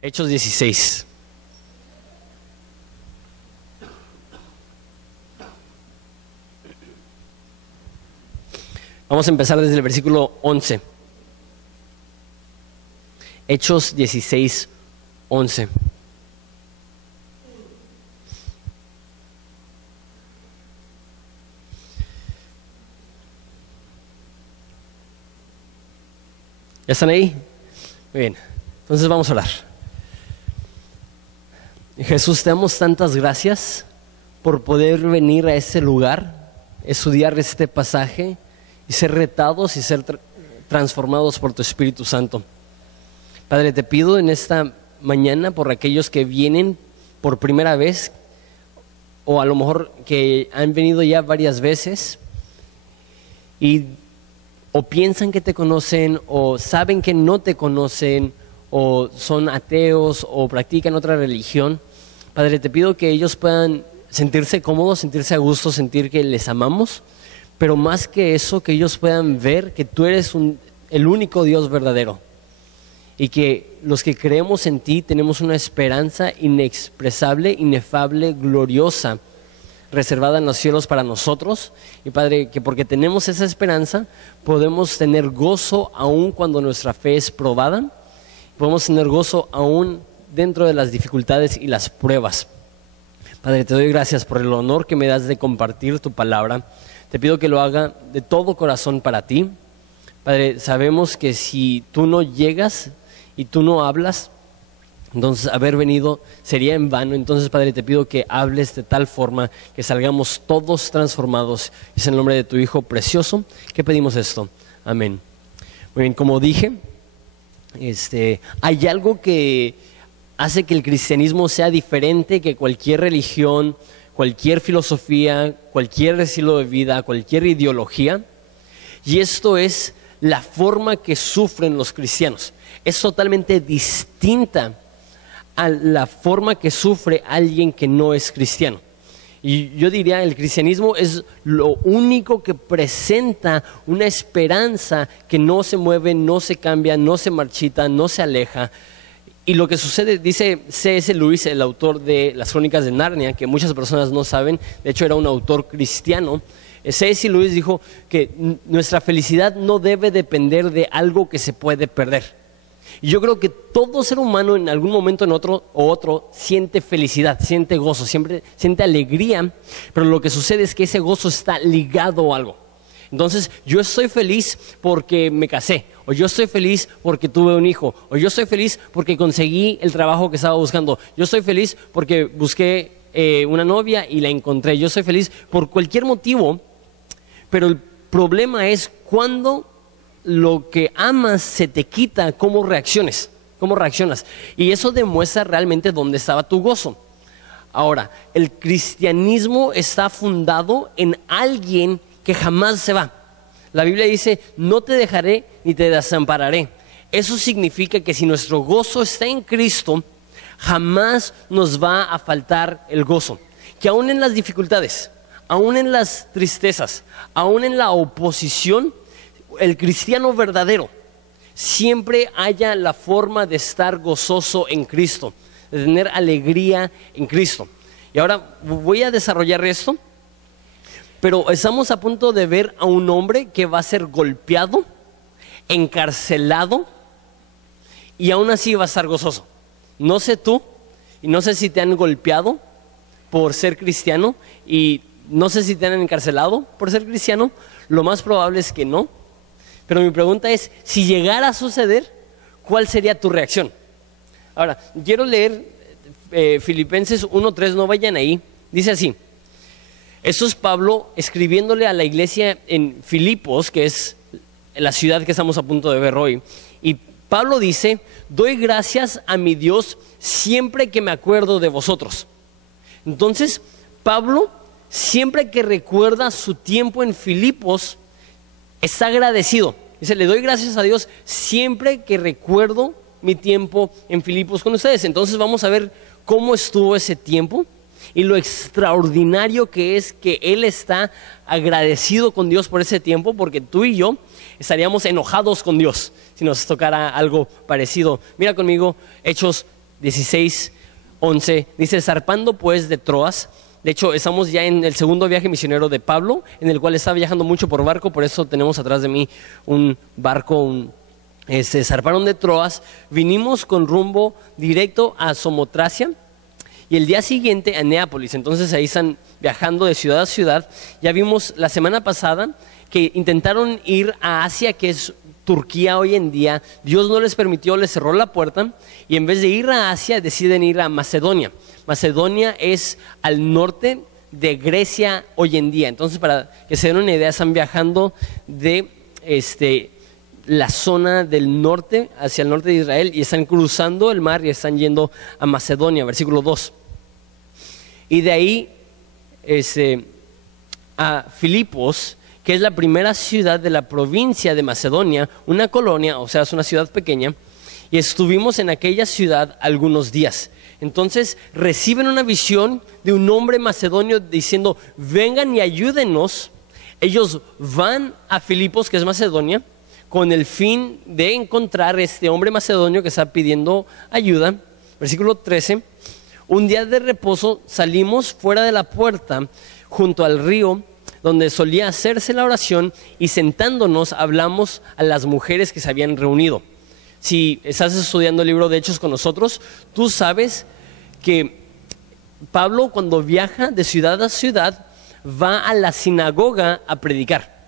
Hechos 16. Vamos a empezar desde el versículo 11. Hechos 16, 11. ¿Ya están ahí? Muy bien. Entonces vamos a orar. Jesús, te damos tantas gracias por poder venir a este lugar, estudiar este pasaje y ser retados y ser transformados por tu Espíritu Santo. Padre, te pido en esta mañana por aquellos que vienen por primera vez o a lo mejor que han venido ya varias veces y o piensan que te conocen o saben que no te conocen o son ateos o practican otra religión. Padre, te pido que ellos puedan sentirse cómodos, sentirse a gusto, sentir que les amamos, pero más que eso, que ellos puedan ver que tú eres el único Dios verdadero y que los que creemos en ti tenemos una esperanza inexpresable, inefable, gloriosa, reservada en los cielos para nosotros. Y Padre, que porque tenemos esa esperanza podemos tener gozo aún cuando nuestra fe es probada, podemos tener gozo aún dentro de las dificultades y las pruebas. Padre, te doy gracias por el honor que me das de compartir tu palabra. Te pido que lo haga de todo corazón para ti. Padre, sabemos que si tú no llegas y tú no hablas, entonces haber venido sería en vano. Entonces, Padre, te pido que hables de tal forma que salgamos todos transformados. Es en el nombre de tu Hijo precioso que pedimos esto. Amén. Muy bien, como dije, hay algo que hace que el cristianismo sea diferente que cualquier religión, cualquier filosofía, cualquier estilo de vida, cualquier ideología. Y esto es la forma que sufren los cristianos. Es totalmente distinta a la forma que sufre alguien que no es cristiano. Y yo diría, el cristianismo es lo único que presenta una esperanza que no se mueve, no se cambia, no se marchita, no se aleja. Y lo que sucede, dice C.S. Lewis, el autor de las Crónicas de Narnia, que muchas personas no saben, de hecho era un autor cristiano. C.S. Lewis dijo que nuestra felicidad no debe depender de algo que se puede perder. Y yo creo que todo ser humano en algún momento en otro siente felicidad, siente gozo, siempre siente alegría, pero lo que sucede es que ese gozo está ligado a algo. Entonces, yo estoy feliz porque me casé, o yo estoy feliz porque tuve un hijo, o yo estoy feliz porque conseguí el trabajo que estaba buscando, yo estoy feliz porque busqué una novia y la encontré, yo estoy feliz por cualquier motivo, pero el problema es cuando lo que amas se te quita, cómo reaccionas. Y eso demuestra realmente dónde estaba tu gozo. Ahora, el cristianismo está fundado en alguien que jamás se va. La Biblia dice, no te dejaré ni te desampararé. Eso significa que si nuestro gozo está en Cristo, jamás nos va a faltar el gozo. Que aún en las dificultades, aún en las tristezas, aún en la oposición, el cristiano verdadero siempre haya la forma de estar gozoso en Cristo, de tener alegría en Cristo. Y ahora voy a desarrollar esto, pero estamos a punto de ver a un hombre que va a ser golpeado, encarcelado y aún así va a estar gozoso. No sé tú, y no sé si te han golpeado por ser cristiano y no sé si te han encarcelado por ser cristiano, lo más probable es que no. Pero mi pregunta es, si llegara a suceder, ¿cuál sería tu reacción? Ahora, quiero leer Filipenses 1:3, no vayan ahí. Dice así, esto es Pablo escribiéndole a la iglesia en Filipos, que es la ciudad que estamos a punto de ver hoy. Y Pablo dice, doy gracias a mi Dios siempre que me acuerdo de vosotros. Entonces, Pablo, siempre que recuerda su tiempo en Filipos, está agradecido. Dice, le doy gracias a Dios siempre que recuerdo mi tiempo en Filipos con ustedes. Entonces vamos a ver cómo estuvo ese tiempo y lo extraordinario que es que él está agradecido con Dios por ese tiempo, porque tú y yo estaríamos enojados con Dios si nos tocara algo parecido. Mira conmigo Hechos 16:11, dice: zarpando pues de Troas. De hecho, estamos ya en el segundo viaje misionero de Pablo, en el cual está viajando mucho por barco, por eso tenemos atrás de mí un barco, zarparon de Troas, vinimos con rumbo directo a Samotracia y el día siguiente a Neápolis. Entonces ahí están viajando de ciudad a ciudad. Ya vimos la semana pasada que intentaron ir a Asia, que es Turquía hoy en día. Dios no les permitió, les cerró la puerta y en vez de ir a Asia deciden ir a Macedonia. Macedonia es al norte de Grecia hoy en día. Entonces, para que se den una idea, están viajando de la zona del norte hacia el norte de Israel y están cruzando el mar y están yendo a Macedonia, versículo 2. Y de ahí a Filipos, que es la primera ciudad de la provincia de Macedonia, una colonia, o sea, es una ciudad pequeña, y estuvimos en aquella ciudad algunos días. Entonces reciben una visión de un hombre macedonio diciendo: vengan y ayúdenos. Ellos van a Filipos, que es Macedonia, con el fin de encontrar este hombre macedonio que está pidiendo ayuda. Versículo 13: un día de reposo salimos fuera de la puerta junto al río donde solía hacerse la oración, y sentándonos hablamos a las mujeres que se habían reunido. Si estás estudiando el libro de Hechos con nosotros, tú sabes que Pablo, cuando viaja de ciudad a ciudad, va a la sinagoga a predicar.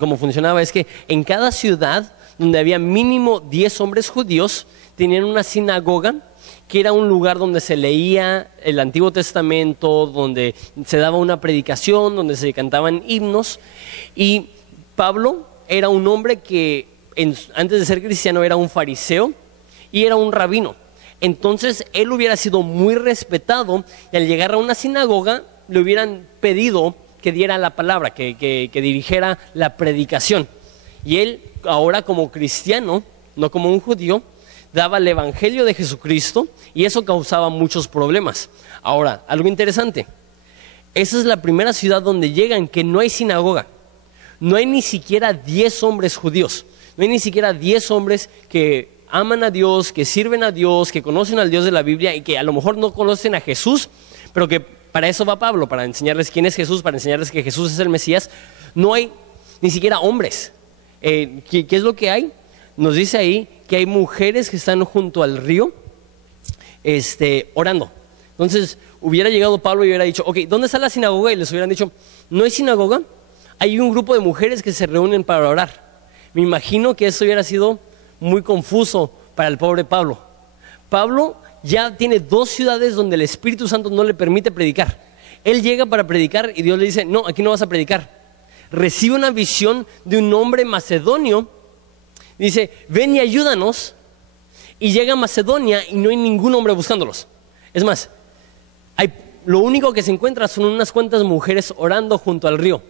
Como funcionaba es que en cada ciudad donde había mínimo 10 hombres judíos, tenían una sinagoga, que era un lugar donde se leía el Antiguo Testamento, donde se daba una predicación, donde se cantaban himnos. Y Pablo era un hombre que antes de ser cristiano era un fariseo y era un rabino. Entonces él hubiera sido muy respetado y al llegar a una sinagoga le hubieran pedido que diera la palabra, que dirigiera la predicación. Y él ahora, como cristiano, no como un judío, daba el evangelio de Jesucristo, y eso causaba muchos problemas. Ahora, algo interesante: esa es la primera ciudad donde llegan que no hay sinagoga. No hay ni siquiera 10 hombres judíos. No hay ni siquiera 10 hombres que aman a Dios, que sirven a Dios, que conocen al Dios de la Biblia y que a lo mejor no conocen a Jesús, pero que para eso va Pablo, para enseñarles quién es Jesús, para enseñarles que Jesús es el Mesías. No hay ni siquiera hombres. ¿Qué es lo que hay? Nos dice ahí que hay mujeres que están junto al río orando. Entonces hubiera llegado Pablo y hubiera dicho: ok, ¿dónde está la sinagoga? Y les hubieran dicho: no hay sinagoga, hay un grupo de mujeres que se reúnen para orar. Me imagino que eso hubiera sido muy confuso para el pobre Pablo. Pablo ya tiene 2 ciudades donde el Espíritu Santo no le permite predicar. Él llega para predicar y Dios le dice: no, aquí no vas a predicar. Recibe una visión de un hombre macedonio, dice: ven y ayúdanos. Y llega a Macedonia y no hay ningún hombre buscándolos. Es más, lo único que se encuentra son unas cuantas mujeres orando junto al río.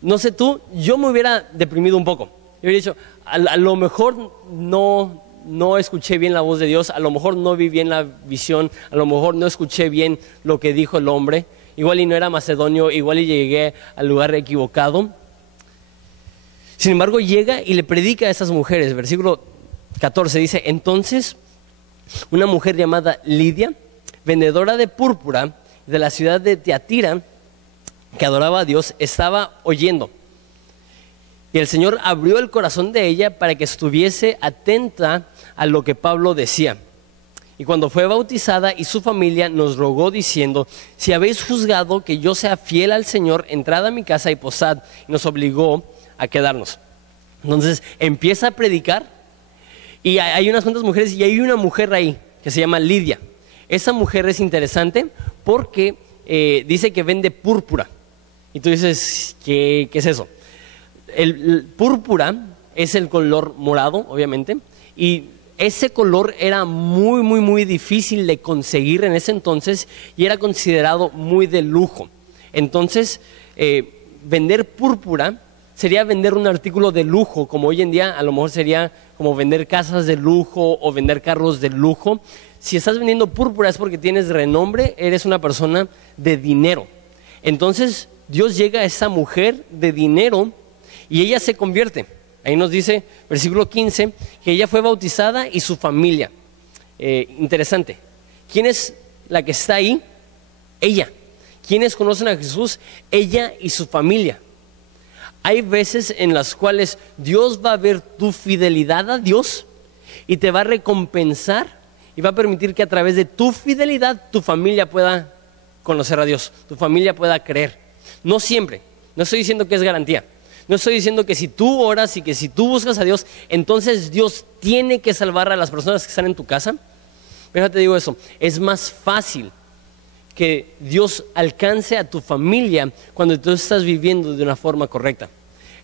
No sé tú, yo me hubiera deprimido un poco. Yo hubiera dicho: a lo mejor no escuché bien la voz de Dios, a lo mejor no vi bien la visión, a lo mejor no escuché bien lo que dijo el hombre. Igual y no era macedonio, igual y llegué al lugar equivocado. Sin embargo, llega y le predica a esas mujeres. Versículo 14 dice: entonces una mujer llamada Lidia, vendedora de púrpura de la ciudad de Tiatira, que adoraba a Dios, estaba oyendo. Y el Señor abrió el corazón de ella para que estuviese atenta a lo que Pablo decía. Y cuando fue bautizada y su familia nos rogó diciendo: si habéis juzgado que yo sea fiel al Señor, entrad a mi casa y posad. Y nos obligó a quedarnos. Entonces empieza a predicar y hay unas cuantas mujeres, y hay una mujer ahí que se llama Lidia. Esa mujer es interesante porque dice que vende púrpura. Y tú dices: ¿qué es eso? El púrpura es el color morado, obviamente, y ese color era muy, muy, muy difícil de conseguir en ese entonces y era considerado muy de lujo. Entonces, vender púrpura sería vender un artículo de lujo, como hoy en día a lo mejor sería como vender casas de lujo o vender carros de lujo. Si estás vendiendo púrpura es porque tienes renombre, eres una persona de dinero. Entonces, Dios llega a esa mujer de dinero y ella se convierte. Ahí nos dice, versículo 15, que ella fue bautizada y su familia. interesante. ¿Quién es la que está ahí? Ella. ¿Quiénes conocen a Jesús? Ella y su familia. Hay veces en las cuales Dios va a ver tu fidelidad a Dios y te va a recompensar y va a permitir que a través de tu fidelidad tu familia pueda conocer a Dios, tu familia pueda creer. No siempre, no estoy diciendo que es garantía. No estoy diciendo que si tú oras y que si tú buscas a Dios, entonces Dios tiene que salvar a las personas que están en tu casa. Pero te digo eso, es más fácil que Dios alcance a tu familia cuando tú estás viviendo de una forma correcta.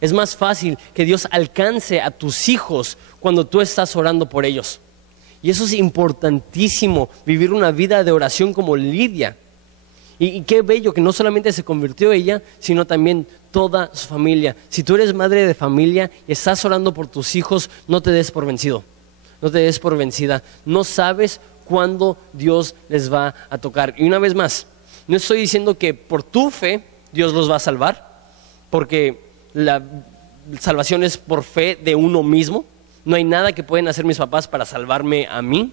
Es más fácil que Dios alcance a tus hijos cuando tú estás orando por ellos. Y eso es importantísimo, vivir una vida de oración como Lidia. Y qué bello que no solamente se convirtió ella, sino también toda su familia. Si tú eres madre de familia y estás orando por tus hijos, no te des por vencido, no te des por vencida. No sabes cuándo Dios les va a tocar. Y una vez más, no estoy diciendo que por tu fe Dios los va a salvar, porque la salvación es por fe de uno mismo. No hay nada que pueden hacer mis papás para salvarme a mí.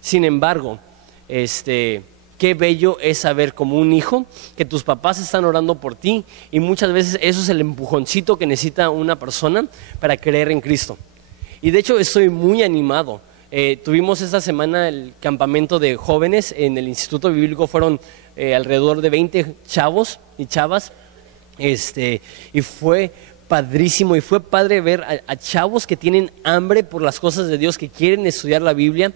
Sin embargo, qué bello es saber como un hijo que tus papás están orando por ti, y muchas veces eso es el empujoncito que necesita una persona para creer en Cristo. Y de hecho estoy muy animado. Tuvimos esta semana el campamento de jóvenes en el Instituto Bíblico. Fueron alrededor de 20 chavos y chavas, y fue padrísimo y fue padre ver a chavos que tienen hambre por las cosas de Dios, que quieren estudiar la Biblia.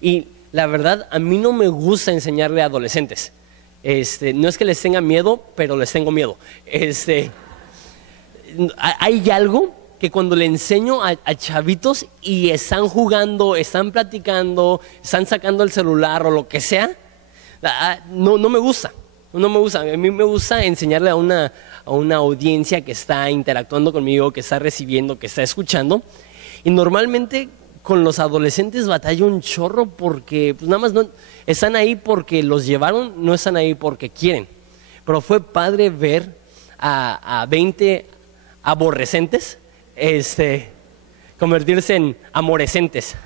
Y la verdad, a mí no me gusta enseñarle a adolescentes. No es que les tenga miedo, pero les tengo miedo. Hay algo que cuando le enseño a chavitos y están jugando, están platicando, están sacando el celular o lo que sea, no me gusta. No me gusta. A mí me gusta enseñarle a una audiencia que está interactuando conmigo, que está recibiendo, que está escuchando. Y normalmente con los adolescentes batallo un chorro porque pues nada más no están ahí porque los llevaron, no están ahí porque quieren. Pero fue padre ver a 20 aborrecentes convertirse en amorecentes.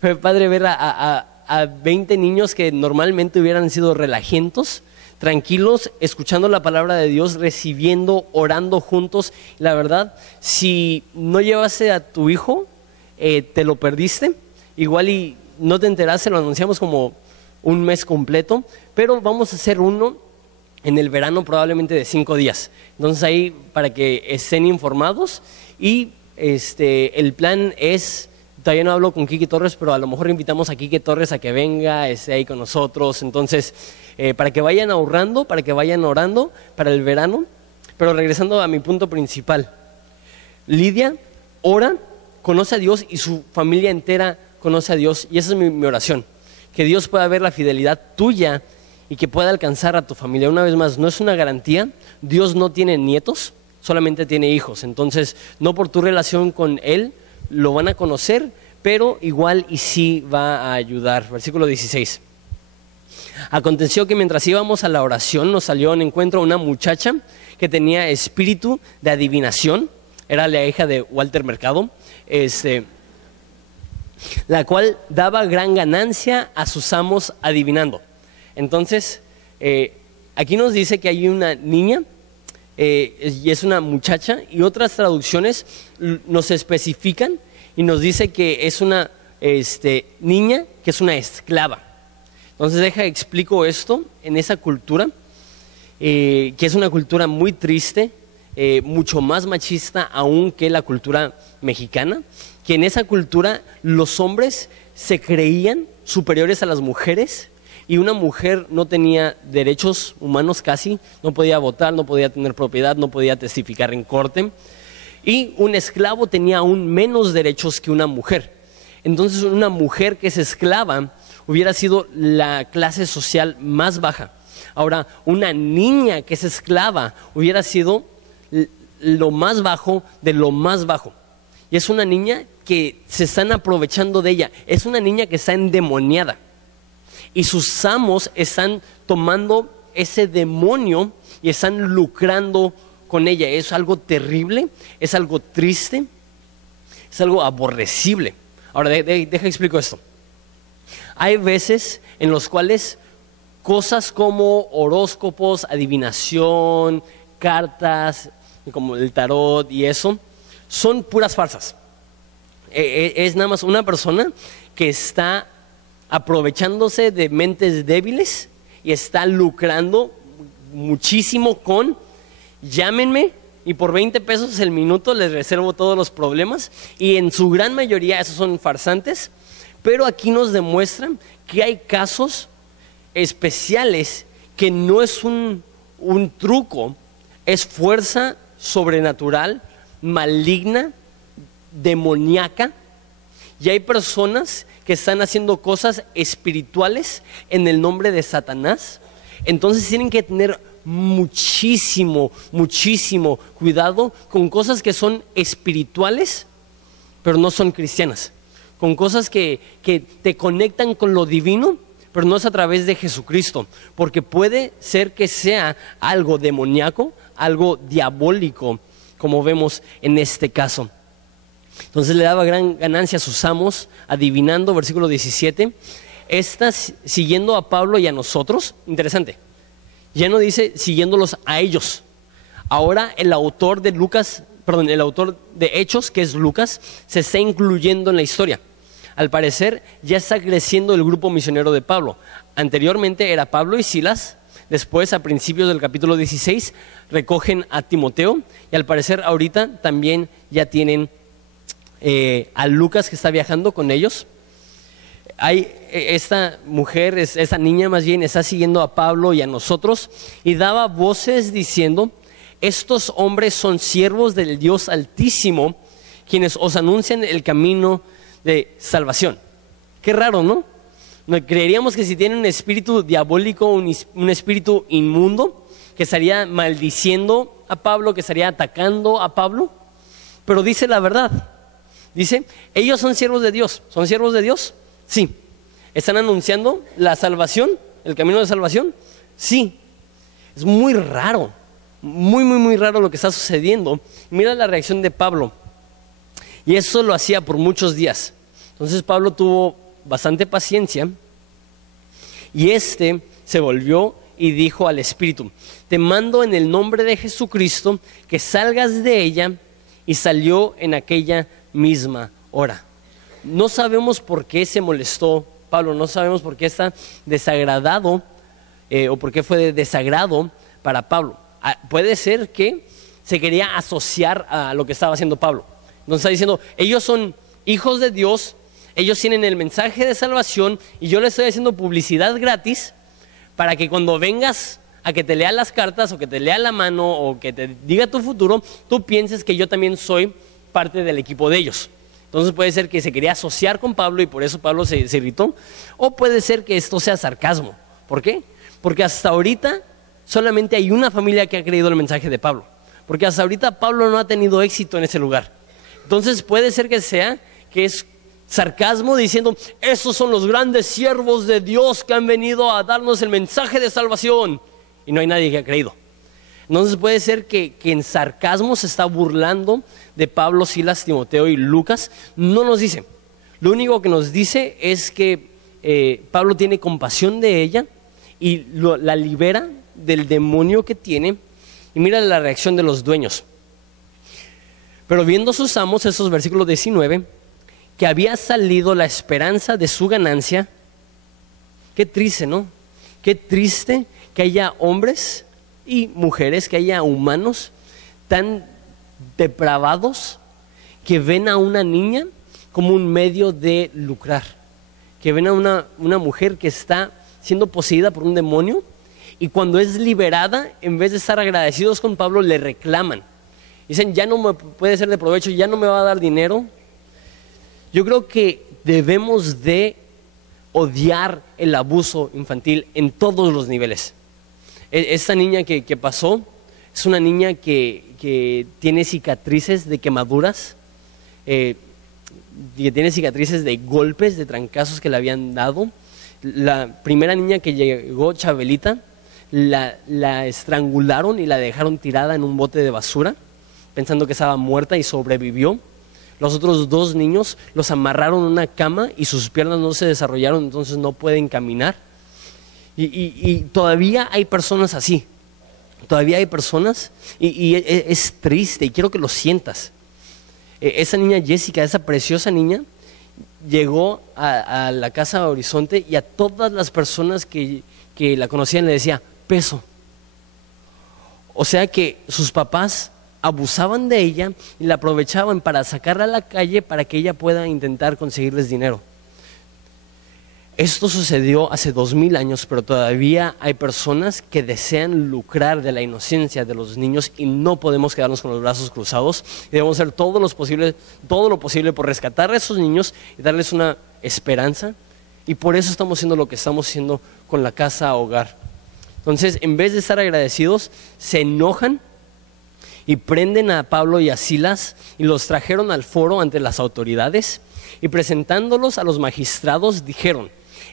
Fue padre ver a 20 niños que normalmente hubieran sido relajentos, tranquilos, escuchando la palabra de Dios, recibiendo, orando juntos. La verdad, si no llevaste a tu hijo, te lo perdiste. Igual y no te enteraste, lo anunciamos como un mes completo, pero vamos a hacer uno en el verano probablemente de 5 días. Entonces ahí para que estén informados. Y el plan es, todavía no hablo con Quique Torres, pero a lo mejor invitamos a Quique Torres a que venga, esté ahí con nosotros. Entonces, para que vayan ahorrando, para que vayan orando para el verano. Pero regresando a mi punto principal, Lidia ora, conoce a Dios y su familia entera conoce a Dios. Y esa es mi oración, que Dios pueda ver la fidelidad tuya y que pueda alcanzar a tu familia. Una vez más, no es una garantía. Dios no tiene nietos, solamente tiene hijos. Entonces, no por tu relación con Él lo van a conocer, pero igual y sí va a ayudar. Versículo 16. Aconteció que mientras íbamos a la oración nos salió en encuentro una muchacha que tenía espíritu de adivinación. Era la hija de Walter Mercado, la cual daba gran ganancia a sus amos adivinando. Entonces, aquí nos dice que hay una niña, y es una muchacha, y otras traducciones nos especifican y nos dice que es una niña que es una esclava. Entonces explico esto. En esa cultura, que es una cultura muy triste, mucho más machista aún que la cultura mexicana, que en esa cultura los hombres se creían superiores a las mujeres. Y una mujer no tenía derechos humanos casi, no podía votar, no podía tener propiedad, no podía testificar en corte. Y un esclavo tenía aún menos derechos que una mujer. Entonces una mujer que es esclava hubiera sido la clase social más baja. Ahora, una niña que es esclava hubiera sido lo más bajo de lo más bajo. Y es una niña que se están aprovechando de ella, es una niña que está endemoniada. Y sus amos están tomando ese demonio y están lucrando con ella. Es algo terrible, es algo triste, es algo aborrecible. Ahora, deja explico esto. Hay veces en los cuales cosas como horóscopos, adivinación, cartas, como el tarot y eso, son puras farsas. Es nada más una persona que está aprovechándose de mentes débiles y está lucrando muchísimo con llámenme y por 20 pesos el minuto les reservo todos los problemas, y en su gran mayoría esos son farsantes. Pero aquí nos demuestran que hay casos especiales que no es un truco, es fuerza sobrenatural, maligna, demoníaca, y hay personas que están haciendo cosas espirituales en el nombre de Satanás. Entonces tienen que tener muchísimo cuidado con cosas que son espirituales, pero no son cristianas, con cosas que te conectan con lo divino, pero no es a través de Jesucristo, porque puede ser que sea algo demoníaco, algo diabólico, como vemos en este caso. Entonces le daba gran ganancia a sus amos, adivinando, versículo 17, estas siguiendo a Pablo y a nosotros. Interesante, ya no dice siguiéndolos a ellos. Ahora el autor de Hechos, que es Lucas, se está incluyendo en la historia. Al parecer ya está creciendo el grupo misionero de Pablo. Anteriormente era Pablo y Silas. Después, a principios del capítulo 16, recogen a Timoteo, y al parecer ahorita también ya tienen a Lucas, que está viajando con ellos. Esta mujer, esta niña más bien, está siguiendo a Pablo y a nosotros, y daba voces diciendo: estos hombres son siervos del Dios Altísimo, quienes os anuncian el camino de salvación. Qué raro, ¿no? Creeríamos que si tiene un espíritu diabólico, un espíritu inmundo, que estaría maldiciendo a Pablo, que estaría atacando a Pablo, pero dice la verdad. Dice, ellos son siervos de Dios. ¿Son siervos de Dios? Sí. ¿Están anunciando la salvación, el camino de salvación? Sí. Es muy raro, muy raro lo que está sucediendo. Mira la reacción de Pablo. Y eso lo hacía por muchos días. Entonces Pablo tuvo bastante paciencia, y se volvió y dijo al espíritu: te mando en el nombre de Jesucristo que salgas de ella. Y salió en aquella misma hora. No sabemos por qué se molestó Pablo, no sabemos por qué está desagradado o por qué fue de desagrado para Pablo. Puede ser que se quería asociar a lo que estaba haciendo Pablo. Entonces está diciendo, ellos son hijos de Dios, ellos tienen el mensaje de salvación, y yo les estoy haciendo publicidad gratis para que cuando vengas a que te lea las cartas, o que te lea la mano, o que te diga tu futuro, tú pienses que yo también soy parte del equipo de ellos. Entonces puede ser que se quería asociar con Pablo y por eso Pablo se irritó, o puede ser que esto sea sarcasmo. ¿Por qué? Porque hasta ahorita solamente hay una familia que ha creído el mensaje de Pablo, porque hasta ahorita Pablo no ha tenido éxito en ese lugar. Entonces puede ser que es sarcasmo, diciendo, esos son los grandes siervos de Dios que han venido a darnos el mensaje de salvación, y no hay nadie que ha creído. Entonces puede ser que en sarcasmo se está burlando de Pablo, Silas, Timoteo y Lucas. No nos dice. Lo único que nos dice es que Pablo tiene compasión de ella y la libera del demonio que tiene. Y mira la reacción de los dueños. Pero viendo sus amos, esos versículos 19, que había salido la esperanza de su ganancia. Qué triste, ¿no? Qué triste que haya hombres y mujeres, que haya humanos tan depravados que ven a una niña como un medio de lucrar, que ven a una mujer que está siendo poseída por un demonio, y cuando es liberada, en vez de estar agradecidos con Pablo, le reclaman. Dicen, ya no me puede ser de provecho, ya no me va a dar dinero. Yo creo que debemos de odiar el abuso infantil en todos los niveles. Esta niña que pasó es una niña que tiene cicatrices de quemaduras, que tiene cicatrices de golpes, de trancazos que le habían dado. La primera niña que llegó, Chabelita, la estrangularon y la dejaron tirada en un bote de basura, pensando que estaba muerta, y sobrevivió. Los otros 2 niños los amarraron en una cama y sus piernas no se desarrollaron, entonces no pueden caminar. Y todavía hay personas así. Todavía hay personas y es triste y quiero que lo sientas. Esa niña Jessica, esa preciosa niña, llegó a la casa de Horizonte y a todas las personas que la conocían le decía, peso. O sea que sus papás abusaban de ella y la aprovechaban para sacarla a la calle para que ella pueda intentar conseguirles dinero. Esto sucedió hace 2000 años, pero todavía hay personas que desean lucrar de la inocencia de los niños y no podemos quedarnos con los brazos cruzados. Debemos hacer todo lo posible por rescatar a esos niños y darles una esperanza. Y por eso estamos haciendo lo que estamos haciendo con la casa hogar. Entonces, en vez de estar agradecidos, se enojan y prenden a Pablo y a Silas y los trajeron al foro ante las autoridades y presentándolos a los magistrados dijeron: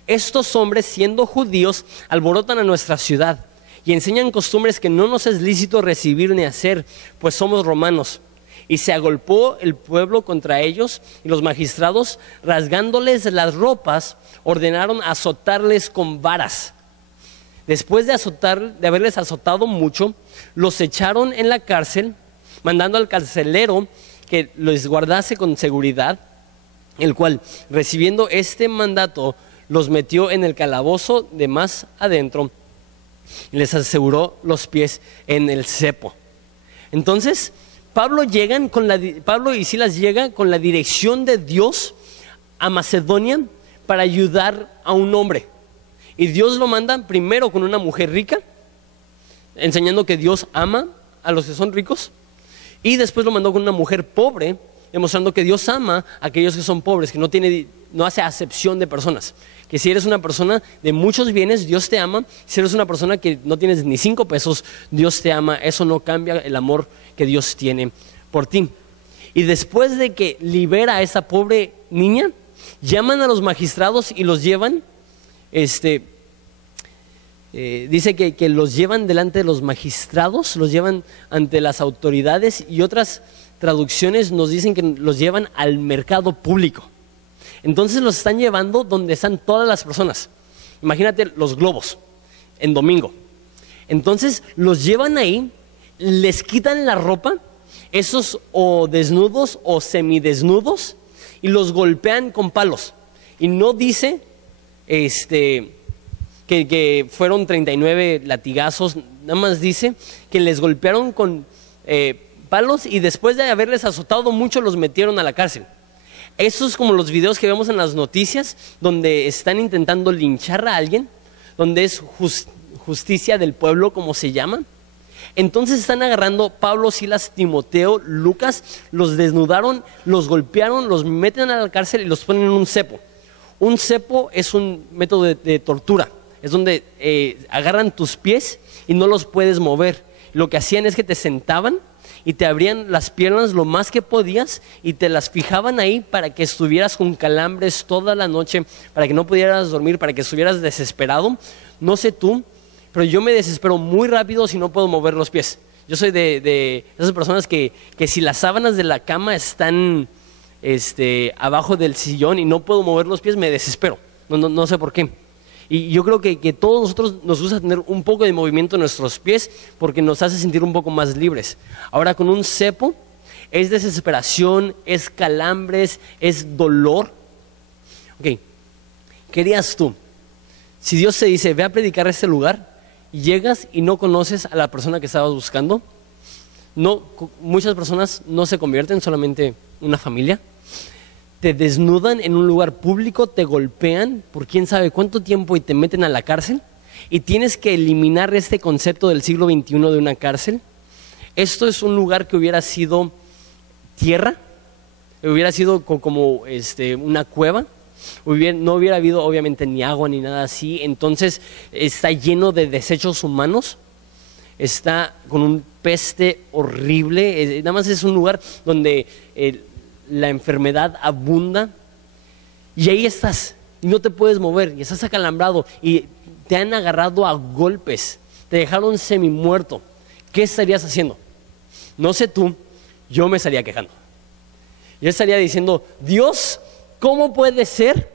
estos hombres, siendo judíos, alborotan a nuestra ciudad y enseñan costumbres que no nos es lícito recibir ni hacer, pues somos romanos. Y se agolpó el pueblo contra ellos y los magistrados, rasgándoles las ropas, ordenaron azotarles con varas. Después de haberles azotado mucho, los echaron en la cárcel, mandando al carcelero que los guardase con seguridad, el cual, recibiendo este mandato, los metió en el calabozo de más adentro y les aseguró los pies en el cepo. Entonces, Pablo y Silas llegan con la dirección de Dios a Macedonia para ayudar a un hombre. Y Dios lo manda primero con una mujer rica, enseñando que Dios ama a los que son ricos, y después lo mandó con una mujer pobre, demostrando que Dios ama a aquellos que son pobres, que no hace acepción de personas. Que si eres una persona de muchos bienes, Dios te ama. Si eres una persona que no tienes ni 5 pesos, Dios te ama. Eso no cambia el amor que Dios tiene por ti. Y después de que libera a esa pobre niña, llaman a los magistrados y los llevan, dice que los llevan delante de los magistrados, los llevan ante las autoridades, y otras traducciones nos dicen que los llevan al mercado público. Entonces los están llevando donde están todas las personas. Imagínate los globos en domingo. Entonces los llevan ahí, les quitan la ropa, esos o desnudos o semidesnudos, y los golpean con palos. Y no dice que fueron 39 latigazos, nada más dice que les golpearon con palos y después de haberles azotado mucho los metieron a la cárcel. Eso es como los videos que vemos en las noticias donde están intentando linchar a alguien, donde es justicia del pueblo, como se llama. Entonces están agarrando Pablo, Silas, Timoteo, Lucas, los desnudaron, los golpearon, los meten a la cárcel y los ponen en un cepo. Un cepo es un método de tortura, es donde agarran tus pies y no los puedes mover. Lo que hacían es que te sentaban y te abrían las piernas lo más que podías y te las fijaban ahí para que estuvieras con calambres toda la noche, para que no pudieras dormir, para que estuvieras desesperado. No sé tú, pero yo me desespero muy rápido si no puedo mover los pies. Yo soy de esas personas que si las sábanas de la cama están abajo del sillón y no puedo mover los pies, me desespero. No sé por qué. Y yo creo que todos nosotros nos gusta tener un poco de movimiento en nuestros pies porque nos hace sentir un poco más libres. Ahora con un cepo es desesperación, es calambres, es dolor. Ok, ¿qué harías tú? Si Dios te dice, ve a predicar a este lugar, y llegas y no conoces a la persona que estabas buscando, muchas personas no se convierten, solamente una familia. Te desnudan en un lugar público, te golpean por quién sabe cuánto tiempo y te meten a la cárcel y tienes que eliminar este concepto del siglo XXI de una cárcel. Esto es un lugar que hubiera sido tierra, hubiera sido como una cueva, no hubiera habido obviamente ni agua ni nada así, entonces está lleno de desechos humanos, está con un peste horrible, nada más es un lugar donde la enfermedad abunda y ahí estás y no te puedes mover y estás acalambrado y te han agarrado a golpes, te dejaron semimuerto. ¿Qué estarías haciendo? No sé tú, yo me estaría quejando. Yo estaría diciendo, Dios, ¿cómo puede ser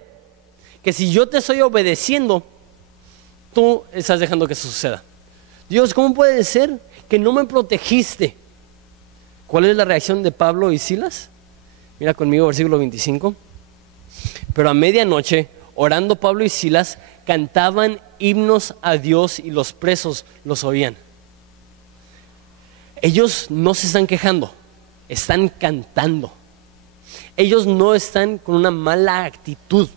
que si yo te estoy obedeciendo, tú estás dejando que eso suceda? Dios, ¿cómo puede ser que no me protegiste? ¿Cuál es la reacción de Pablo y Silas? Mira conmigo versículo 25. Pero a medianoche, orando Pablo y Silas, cantaban himnos a Dios y los presos los oían. Ellos no se están quejando, están cantando. Ellos no están con una mala actitud.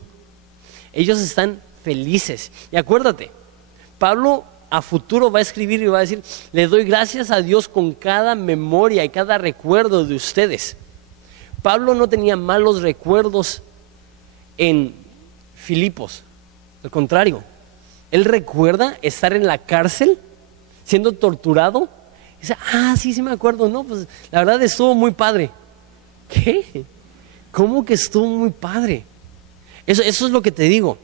Ellos están felices. Y acuérdate, Pablo a futuro va a escribir y va a decir, le doy gracias a Dios con cada memoria y cada recuerdo de ustedes. Pablo no tenía malos recuerdos en Filipos. Al contrario, él recuerda estar en la cárcel siendo torturado. Y dice, sí me acuerdo. No, pues la verdad estuvo muy padre. ¿Qué? ¿Cómo que estuvo muy padre? Eso es lo que te digo.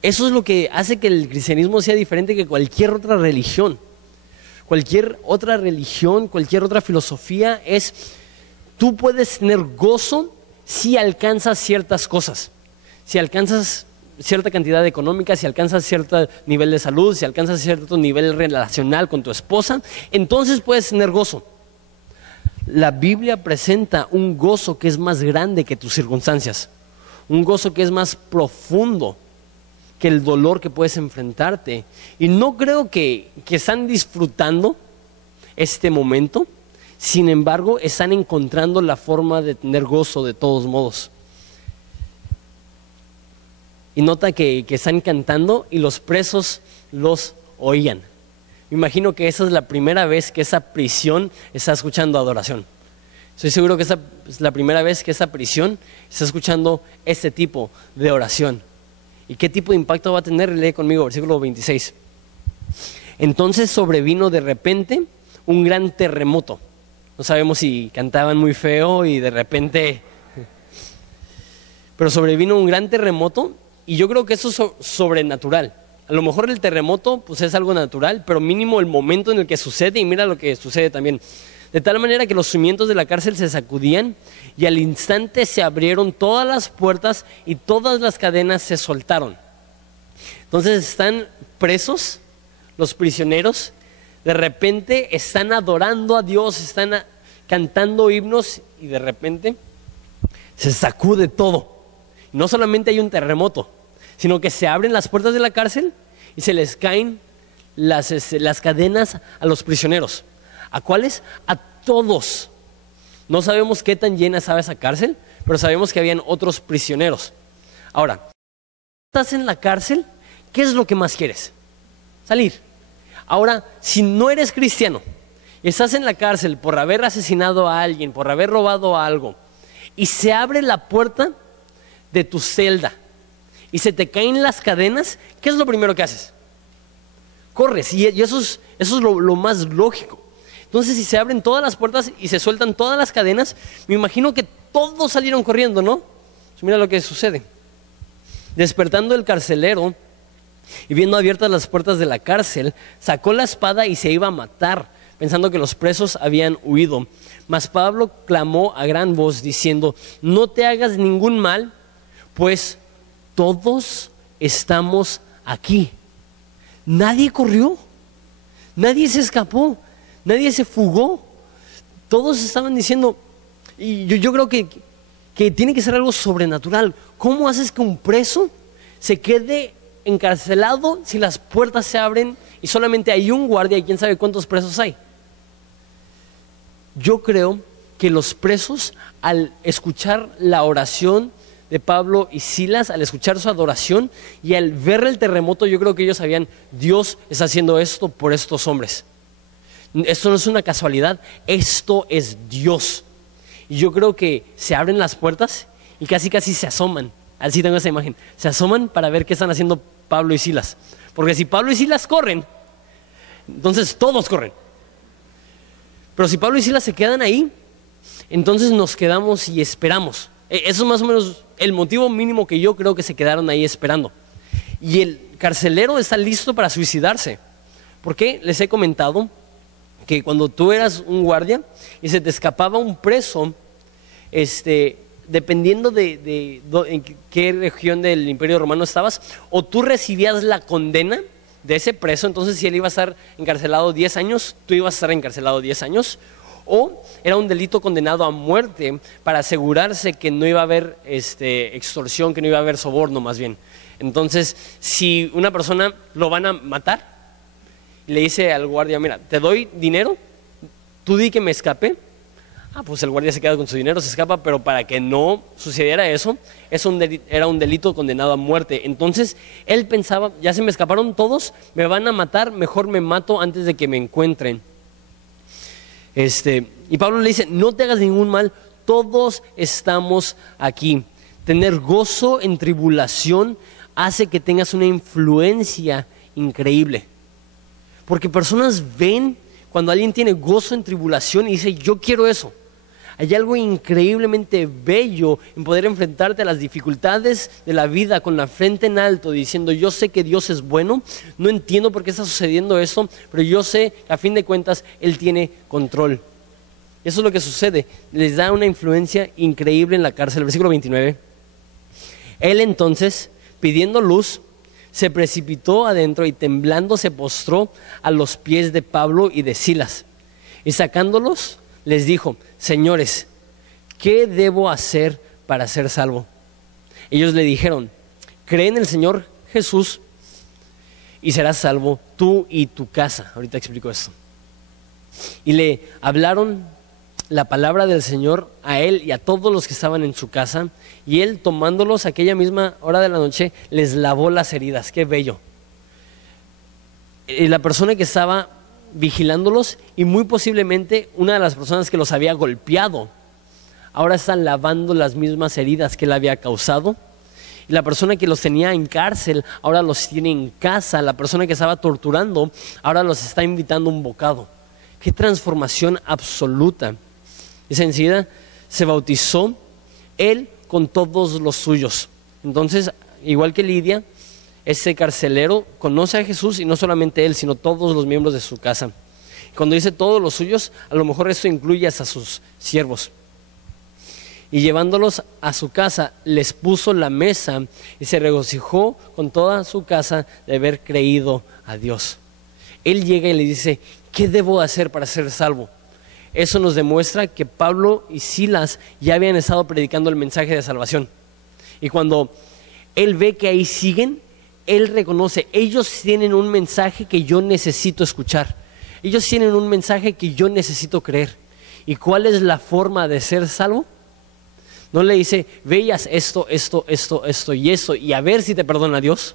Eso es lo que hace que el cristianismo sea diferente que cualquier otra religión. Cualquier otra religión, cualquier otra filosofía es, tú puedes tener gozo si alcanzas ciertas cosas. Si alcanzas cierta cantidad económica, si alcanzas cierto nivel de salud, si alcanzas cierto nivel relacional con tu esposa, entonces puedes tener gozo. La Biblia presenta un gozo que es más grande que tus circunstancias, un gozo que es más profundo que el dolor que puedes enfrentarte. Y no creo que están disfrutando este momento, sin embargo, están encontrando la forma de tener gozo de todos modos. Y nota que están cantando y los presos los oían. Me imagino que esa es la primera vez que esa prisión está escuchando adoración. Estoy seguro que esa es la primera vez que esa prisión está escuchando este tipo de oración. ¿Y qué tipo de impacto va a tener? Lee conmigo, versículo 26. Entonces sobrevino de repente un gran terremoto. No sabemos si cantaban muy feo y de repente... Pero sobrevino un gran terremoto y yo creo que eso es sobrenatural. A lo mejor el terremoto pues es algo natural, pero mínimo el momento en el que sucede, y mira lo que sucede también. De tal manera que los cimientos de la cárcel se sacudían y al instante se abrieron todas las puertas y todas las cadenas se soltaron. Entonces están presos los prisioneros, de repente están adorando a Dios, están cantando himnos y de repente se sacude todo. No solamente hay un terremoto, sino que se abren las puertas de la cárcel y se les caen las cadenas a los prisioneros. ¿A cuáles? A todos. No sabemos qué tan llena estaba esa cárcel, pero sabemos que habían otros prisioneros. Ahora, estás en la cárcel, ¿qué es lo que más quieres? Salir. Ahora, si no eres cristiano y estás en la cárcel por haber asesinado a alguien, por haber robado algo, y se abre la puerta de tu celda y se te caen las cadenas, ¿qué es lo primero que haces? Corres, y eso es lo más lógico. Entonces, si se abren todas las puertas y se sueltan todas las cadenas, me imagino que todos salieron corriendo, ¿no? Pues mira lo que sucede. Despertando el carcelero y viendo abiertas las puertas de la cárcel, sacó la espada y se iba a matar, pensando que los presos habían huido. Mas Pablo clamó a gran voz diciendo, no te hagas ningún mal, pues todos estamos aquí. Nadie corrió, nadie se escapó, nadie se fugó. Todos estaban diciendo, y yo creo que tiene que ser algo sobrenatural. ¿Cómo haces que un preso se quede encarcelado si las puertas se abren y solamente hay un guardia y quién sabe cuántos presos hay? Yo creo que los presos, al escuchar la oración de Pablo y Silas, al escuchar su adoración y al ver el terremoto, yo creo que ellos sabían, Dios está haciendo esto por estos hombres. Esto no es una casualidad, esto es Dios. Y yo creo que se abren las puertas y casi se asoman. Así tengo esa imagen. Se asoman para ver qué están haciendo Pablo y Silas. Porque si Pablo y Silas corren, entonces todos corren. Pero si Pablo y Silas se quedan ahí, entonces nos quedamos y esperamos. Eso es más o menos el motivo mínimo que yo creo que se quedaron ahí esperando. Y el carcelero está listo para suicidarse. ¿Por qué? Les he comentado que cuando tú eras un guardia y se te escapaba un preso, dependiendo en qué región del Imperio Romano estabas, o tú recibías la condena de ese preso. Entonces si él iba a estar encarcelado 10 años, tú ibas a estar encarcelado 10 años, o era un delito condenado a muerte para asegurarse que no iba a haber extorsión, que no iba a haber soborno más bien. Entonces, si una persona lo van a matar, le dice al guardia, mira, te doy dinero, tú di que me escapé. Pues el guardia se queda con su dinero, se escapa, pero para que no sucediera eso, era un delito condenado a muerte. Entonces él pensaba, ya se me escaparon todos, me van a matar, mejor me mato antes de que me encuentren. Y Pablo le dice, no te hagas ningún mal, todos estamos aquí. Tener gozo en tribulación hace que tengas una influencia increíble. Porque personas ven cuando alguien tiene gozo en tribulación y dice, yo quiero eso. Hay algo increíblemente bello en poder enfrentarte a las dificultades de la vida con la frente en alto, diciendo, yo sé que Dios es bueno, no entiendo por qué está sucediendo esto, pero yo sé que a fin de cuentas Él tiene control. Eso es lo que sucede, les da una influencia increíble en la cárcel. Versículo 29. Él entonces, pidiendo luz, se precipitó adentro y temblando se postró a los pies de Pablo y de Silas. Y sacándolos, les dijo, señores, ¿qué debo hacer para ser salvo? Ellos le dijeron, cree en el Señor Jesús y serás salvo tú y tu casa. Ahorita explico esto. Y le hablaron la palabra del Señor a él y a todos los que estaban en su casa, y él, tomándolos aquella misma hora de la noche, les lavó las heridas. Qué bello. La persona que estaba vigilándolos, y muy posiblemente una de las personas que los había golpeado, ahora están lavando las mismas heridas que él había causado. Y la persona que los tenía en cárcel ahora los tiene en casa. La persona que estaba torturando ahora los está invitando a un bocado. Qué transformación absoluta. Y enseguida se bautizó él con todos los suyos. Entonces, igual que Lidia, este carcelero conoce a Jesús, y no solamente él, sino todos los miembros de su casa. Cuando dice todos los suyos, a lo mejor esto incluye hasta sus siervos. Y llevándolos a su casa, les puso la mesa y se regocijó con toda su casa de haber creído a Dios. Él llega y le dice, ¿qué debo hacer para ser salvo? Eso nos demuestra que Pablo y Silas ya habían estado predicando el mensaje de salvación. Y cuando él ve que ahí siguen, él reconoce, ellos tienen un mensaje que yo necesito escuchar. Ellos tienen un mensaje que yo necesito creer. ¿Y cuál es la forma de ser salvo? No le dice, veas esto y esto, y a ver si te perdona Dios.